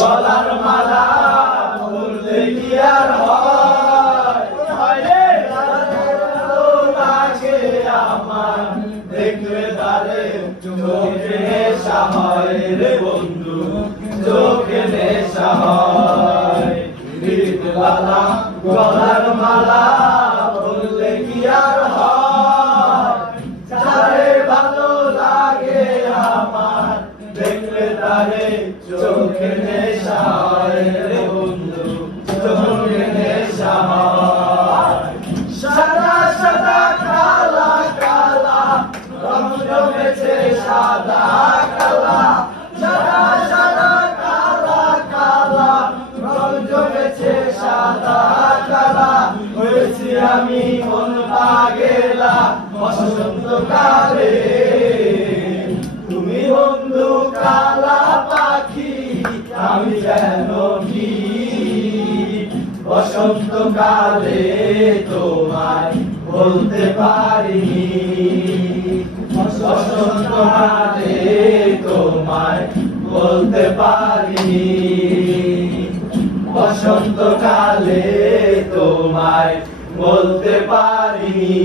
গলার মালা পরলে কি আর হয় রে লাগে আমার দেখলে তারে চোখে নেশা হয় রে বন্ধু চোখে নেশা হয় বালা গলার মালা পরলে কি আর হয় যারে ভালো লাগে আমার দেখলে তারে চোখে নেশা হয় রে বন্ধু চোখে নেশা হয় সাদা সাদা কালা কালা রং জমেছে সাদা কালা সাদা সাদা কালা কালা রং জমেছে সাদা কালা হয়েছি আমি মন পাগেলা বসন্ত কালে তুমি বন্ধু কালা পাখি আমি যেন কি বসন্ত কালে তোমায় বলতে পারিনি বসন্ত কালে তোমায় বলতে পারিনি বসন্ত কালে তোমায় বলতে পারিনি